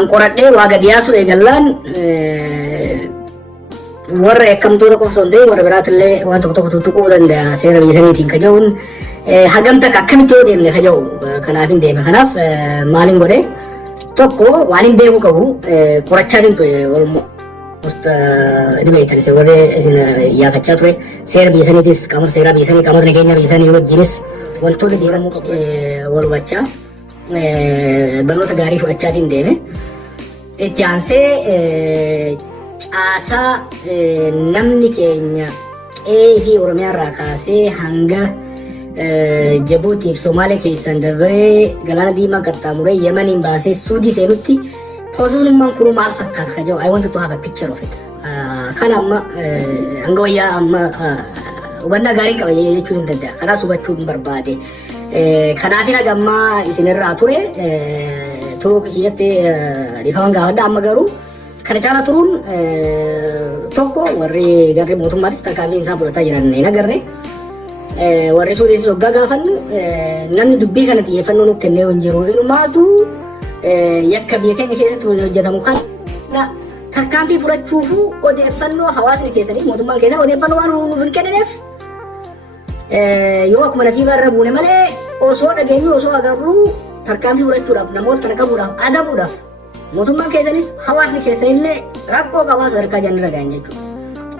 Ankoradhee waa gadi yaasuu eegallaan warra eekamtoota qofa osoo hin ta'in warra biraatillee waan tokko tokko tuquu danda'a seera biyya saniitiin ka jedhuun hagamta akkamitti yoo deemne ka jedhu kanaaf hin deeme. Kanaaf maaliin godhe tokko waan hin beeku qabu qorachaatiin ture Oromoo dhibeetan isa warri isin yaadachaa ture seera biyya saniitis qaamota seeraa biyya sanii qaamota nageenya biyya sanii wajjinis wantoota deemamuu wal hubachaa barnoota gaarii fudhachaatiin deeme. Itti aansee caasaa namni keenya qe'ee fi Oromiyaa irraa kaasee hanga Jibuutiif Somaalee keessan dabaree galaana diimaa qaxxaamuree Yemeniin baasee Suudii seenutti proosesummaan kun maal fakkaata ka jedhu I want to have a picture of it. Kan amma hanga wayyaa amma hubannaa gaarii qaba jechuu hin danda'a. Kanaas hubachuu hin barbaade. Kanaafin hagammaa isinirraa ture turuu kiyyatti dhiifama gaafadha amma garuu kana caalaa turuun tokko warri garri mootummaatis tarkaanfiin isaan fudhataa jiran hin agarre warri Suudiitis waggaa gaafannu namni dubbii kana xiyyeeffannoo nuuf kennee hin jiru inumaatu yakka biyya keenya keessatti hojjetamu kana tarkaanfii fudhachuufu odeeffannoo hawaasni keessanii mootummaan keessan odeeffannoo waan nuuf hin kennineef yoo akkuma nasiibaa irra buune malee osoo dhageenyu osoo agarru tarkaanfii fudhachuudhaaf namoota kana qabuudhaaf adabuudhaaf mootummaan keessanis hawaasni keessanillee rakkoo qabaa sadarkaa jannirra ga'an jechuudha.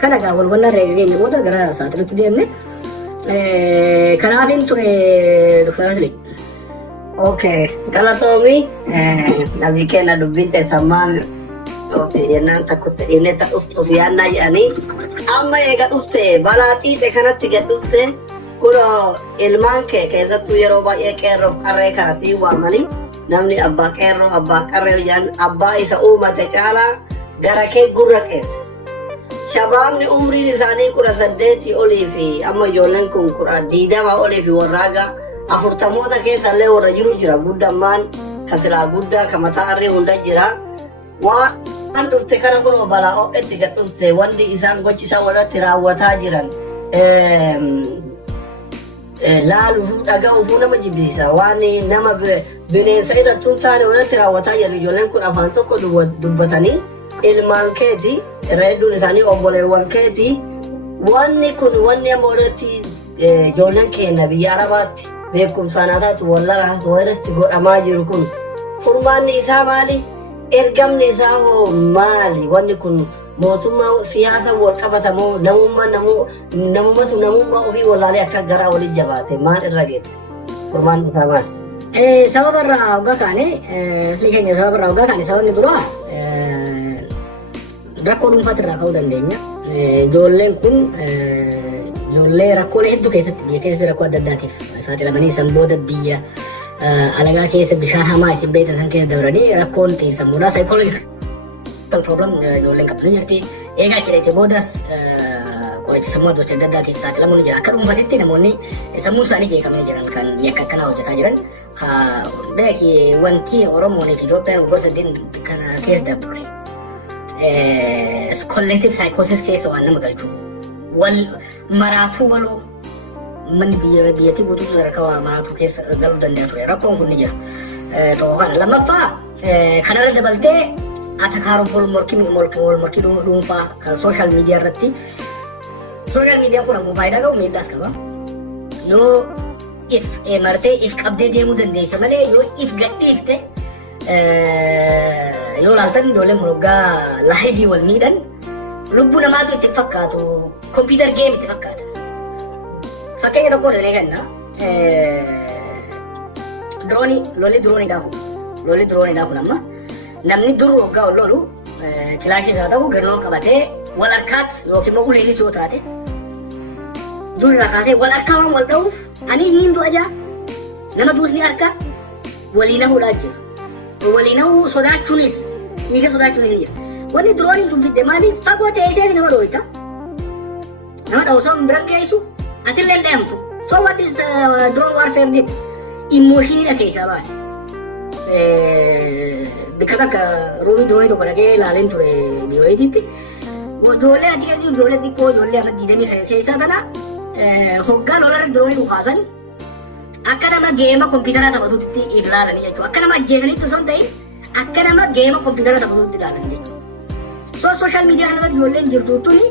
Kana egaa walhubannaa irra geenye booda gara saaxilutti deemne kanaafin ture Dr. Asli. Okay, galatoomii nabii kenna dubbiin teessamaan jennaan takkutti dhiibnee ta dhuftuuf yaannaa jedhanii amma eega dhufte balaa xiixe kanatti gad dhufte kuno ilmaan kee keessattuu yeroo baay'ee qeerroof qarree kana sii waamanii namni abbaa qeerroo abbaa qarree jedhan abbaa isa uumate caalaa gara kee gurra qeesse. Shabaabni umriin isaanii 18 olii fi amma ijoolleen kun 20 olii fi warraaga 40 keessallee warra jiru jira guddammaan ka silaa guddaa ka mataa arrii hunda jira. Waan dhufte kana kunoo balaa ho'etti gad dhufte wanti isaan gochisaa walirratti raawwataa jiran laaluufuu dhaga'uufuu nama jibbisiisa waan nama bineensa irrattuu taane walirratti raawwataa jiran ijoolleen kun afaan tokko dubbatanii ilmaan keeti irra hedduun isaanii obboleewwan keeti wanni kun wanni amma walirratti ijoolleen keenya biyya Arabaatti beekumsaan haa taatu wallaraas walirratti godhamaa jiru kun furmaanni isaa maali? Ergamni isaa hoo maali? Wanni kun mootummaa siyaasa wal qabatamoo namummaa ofii wallaalee akka garaa waliin jabaate maal irra geesse? Furmaanni isaa maali? Sababa irraa hoggaa kaane asli keenya sababa irraa hoggaa kaane sababni duraa rakkoo dhuunfaatti irraa ka'uu dandeenya. Ijoolleen kun ijoollee rakkoolee hedduu keessatti biyya keessatti rakkoo adda addaatiif saaxilamanii san booda biyya alagaa keessa bishaan hamaa isin beektan san keessa dabranii rakkoon xiinsammuudhaa saayikooloojikal problem ijoolleen qabdu jirti. Eegaa jedhete boodas qoricha sammuu adda addaatiif saaxilamuun jira. Akka dhuunfatitti namoonni sammuu isaanii jeeqamanii jiran kan yakka akkanaa hojjetaa jiran beeki wanti Oromoonii fi Itoophiyaan gosa kana keessa dabre. Collective psychosis keessa waan nama galchu wal maraatuu waloo manni biyyattii guutuu sadarkaa maraatuu keessa galuu danda'a ture rakkoon kun ni jira. Tokko kana lammaffaa kanarra dabaltee atakaaroo wal morkii dhuunfaa kan sooshaal miidiyaa irratti sooshaal miidiyaan kun ammoo faayidaa qabu miidhaas qaba. Yoo if martee if qabdee deemuu dandeessa malee yoo if gadhiifte yoo laaltan ijoolleen kun waggaa laayivii wal miidhan lubbuu namaatu itti fakkaatu kompiitar geem itti fakkaata. Fakkeenya tokko dhufanii kenna lolli dirooniidhaa kun amma namni dur waggaa ol lolu kilaashii isaa ta'u garnoon qabatee wal harkaatti yookiin immoo uleelis yoo taate dur irraa kaasee wal harkaa waan wal dha'uuf ani niin du'a jaa nama duusni harka walii nahuudhaa jira. Walii nahuu sodaachuunis dhiiga sodaachuunis ni jira. Wanni dirooniin tun fidde maali? Fagoo teesseeti nama dhooyta. Nama dhawusaa hin biran geessu atillee hin deemtu. So what is drone warfare did? Emotionidha keessaa baase. Bakka takka ruumii diroonii tokko dhaqee ilaaleen ture biyyoetiitti. Ijoollee achi keessi ijoollee xiqqoo ijoollee amma 20 keessaa tana hoggaa lolarra diroonii dhukaasan akka nama geema kompiitaraa taphatutti ilaalanii jechuudha. Akka nama ajjeesanitti osoo hin ta'in akka nama geema kompiitara taphattutti ilaalan jechuudha. So sooshaal miidiyaa kanarratti ijoolleen jirtuuttuni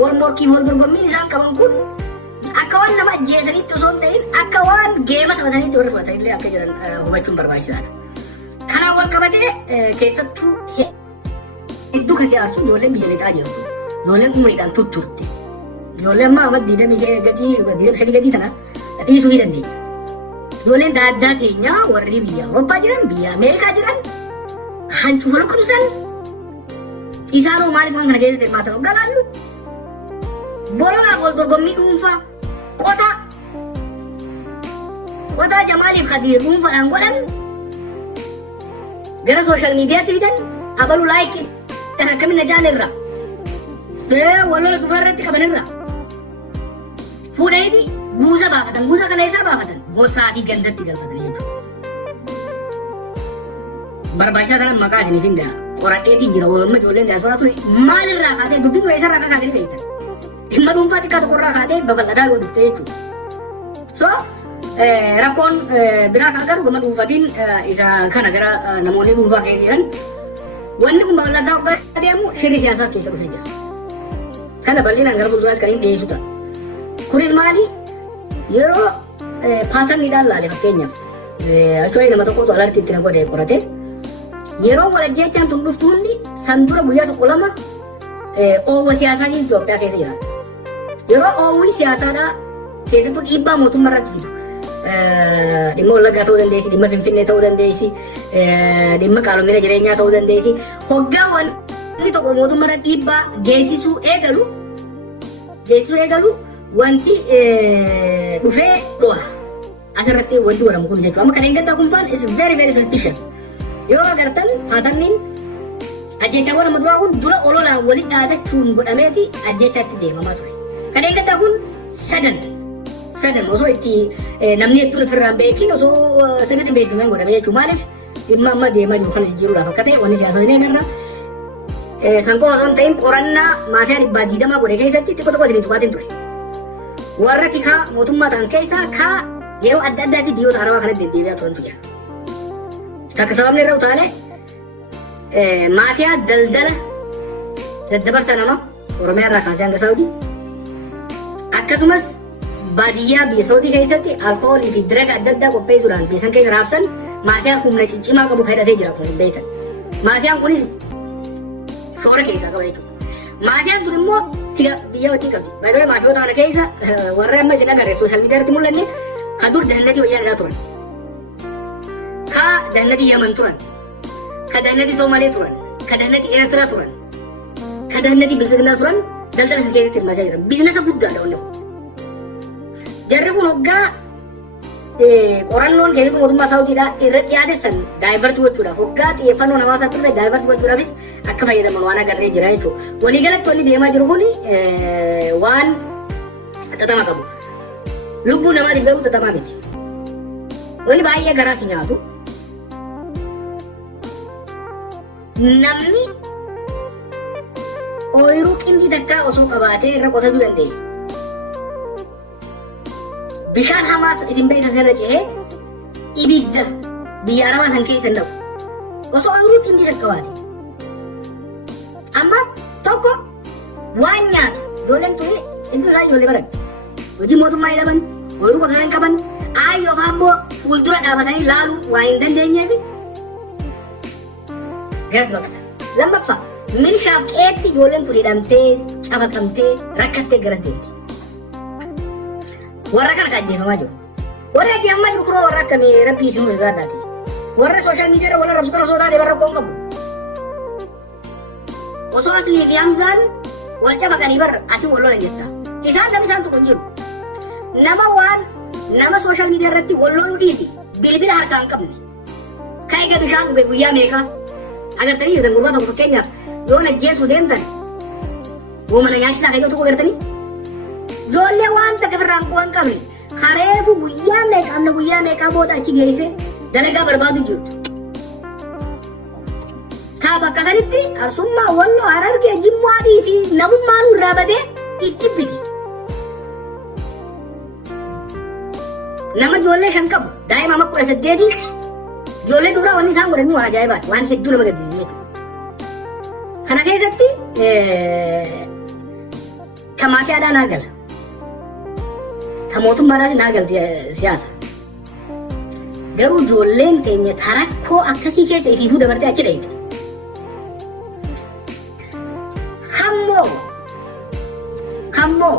wal morkii wal dorgommiin isaan qaban kun akka waan nama ajjeesanitti osoo hin ta'in akka waan geema taphatanitti warri fudhatanillee akka jiran hubachuun barbaachisaadha. Kanaan wal qabatee keessattuu hedduu kan siyaarsu ijoolleen biyya lixaa jirtu. Ijoolleen umriidhaan tutturte. Ijoolleen amma amma 25 gadii tana dhiisuu ni dandeenya. Ijoolleen daaddaa keenya warri biyya Awurooppaa jiran, biyya Ameerikaa jiran kan cufa lakkoofsan isaanoo maaliif waan kana keessatti hirmaatan hoggaa laallu bolonaaf wal dorgommii dhuunfaa qotaa Jamaaliif Kadiir dhuunfaadhaan godhan gara sooshaal miidiyaatti fidan abalu laayikii kan akkamina jaalirra wallola dubarratti qabanirra fuudhaniiti guuza baafatan. Guuza kana isaa baafatan gosaa fi gandatti galfatan jechuudha. Barbaachisaa tanan maqaa isiniif hin ga'a. Qoradheetii jira waamma ijoolleen diyaasporaa ture maalirraa kaatee dubbii ture isarraa akka kaatee beektan. Dhimma dhuunfaa xiqqaa tokkorraa kaatee babal'ataa yoo dhuftee jechuudha. So rakkoon biraa kan agarru gama dhuunfaatiin isa kana gara namoonni dhuunfaa keessa jiran wanni kun babal'ataa hoggaa deemu shirri siyaasaas keessa dhufee jira. Kana bal'inaan gara fuulduraas kan hin dhiyeessu ta'a. Kunis maali? Yeroo paatarniidhaan laale fakkeenyaaf achuun nama tokkotu alartii itti na godhee qorate yeroo walajjeechaan tun dhuftu hundi san dura guyyaa tokko lama oowwa siyaasaa Itoophiyaa keessa jiraata. Yeroo oowwi siyaasaadhaa keessattuu dhiibbaa mootummaa irratti fidu. Dhimma wallaggaa ta'uu dandeessi, dhimma finfinnee ta'uu dandeessi, dhimma qaala'insa jireenyaa ta'uu dandeessi. Hoggaa wanni tokko mootummaa irratti dhiibbaa geessisuu eegalu wanti dhufee dho'a. Asirratti wanti godhamu kun jechuudha. Amma kan eeggataa kun faan is very suspicious. Yoo agartan paatarniin ajjechaawwan amma duraa kun dura ololaan waliin dhaadachuun godhameeti ajjechaatti deemamaa ture. Kan eeggataa kun sadan osoo itti namni hedduun ofirraan beekin osoo sirriitti beeksifameen godhamee jechuudha. Maaliif dhimma amma deemaa jiru kana jijjiiruudhaaf akka ta'e wanni siyaasaa ni agarra. Sanqoo osoo hin ta'in qorannaa maafiyaan 200 godhe keessatti xiqqoo tokko isin tuqaatiin ture. Warra tikaa mootummaa ta'an keessaa yeroo adda addaatti biyyoota arabaa kanatti deddeebi'aa turantu jira. Takka sababni irra utaale maafiyaa daldala daddabarsa nama Oromiyaa irraa kaasee hanga Saawudii akkasumas baadiyyaa biyya Saawudii keessatti alkoolii fi diraga adda addaa qopheessuudhaan biyya san keessa raabsan maafiyaa humna ciccimaa qabu hidhatee jira kun beektan. Maafiyaan kunis shoora keessaa qaba jechuudha. Maafiyaan kun immoo tiga biyya wajjin qabdi. Baay'ee maafiyoota kana keessa warra amma isin agarre sooshaal miidiyaa irratti mul'anne kan dur daannatii wayyaanidhaa turan. Ka daannatii Yaman turan. Ka daannatii Soomalee turan. Ka daannatii Eertiraa turan. Ka daannatii Bilisiginaa turan daldala kan keessatti hirmaachaa jiran. Biizinasa guddaadha wanni kun. Jarri kun hoggaa qorannoon keessatti mootummaa Saawudiidhaa irra dhiyaatesan daayivartii gochuudhaaf hoggaa xiyyeeffannoon hawaasaa turre daayivartii gochuudhaafis akka fayyadaman waan agarree jira jechuudha. Waliigalatti wanni deemaa jiru kun waan xaxama qabu. Lubbuu namaatiif garuu xaxamaa miti. Wanni baay'ee garaas nyaatu. Namni ooyiruu qindii takkaa osoo qabaatee irra qotatuu dandeenya. Bishaan hamaas isin beektan irra cehee ibidda biyya arabaa san keessa hin dhabu. Osoo ooyiruu qindii takka qabaate. Amma tokko waan nyaatu ijoolleen ture iddoo isaa ijoollee baratti. Hojii mootummaa hin dhaban, ooyiruu qotaa hin qaban, aayyoo faabboo fuuldura dhaabatanii laaluu waan hin dandeenyeef garas baqatan. Lammaffaa milishaaf qeetti ijoolleen ture hidhamtee, cafaqamtee, rakkattee garas deemte. Warra kana kan ajjeefamaa jiru. Warra ajjeefamaa jiru kunoo warra akkamii rabbii isin mul'isaadhaati. Warra sooshaal miidiyaa wal arrabsu kana osoo taate barra qoon qabu. Osoo Aslii fi Hamzaan wal cafaqanii barra asii wal lolan jetta. Isaan namni isaan tuqu hin jiru. Nama sooshaal miidiyaa irratti wal loluu dhiisi bilbila harkaa hin qabne. Kan egaa bishaan dhuge guyyaa meeqa? Agartanii jirtan gurbaa tokko fakkeenyaaf yoo ajjeesuu deemtan woomana nyaachisaa kan yoo tokko agartanii ijoollee waan takka irraa hin qabne kareefu guyyaa meeqaa booda achi geesse dalagaa barbaadu jirtu. Kaa bakka sanitti arsummaa walloo Harargee Jimmaa dhiisii namummaan irraa badee ijjibbiti. Nama ijoollee shan qabu daa'ima amma 18 Ijoollee duraa wanni isaan godhan waan ajaa'ibaati. Waan hedduu nama gaddisiisu jechuudha. Kana keessatti ka maafiyaadhaa naa gala. Ka mootummaadhaas naa galti siyaasa. Garuu ijoolleen teenya tarakkoo akkasii keessa ifiifuu dabartee achi dheeyte. Hammoo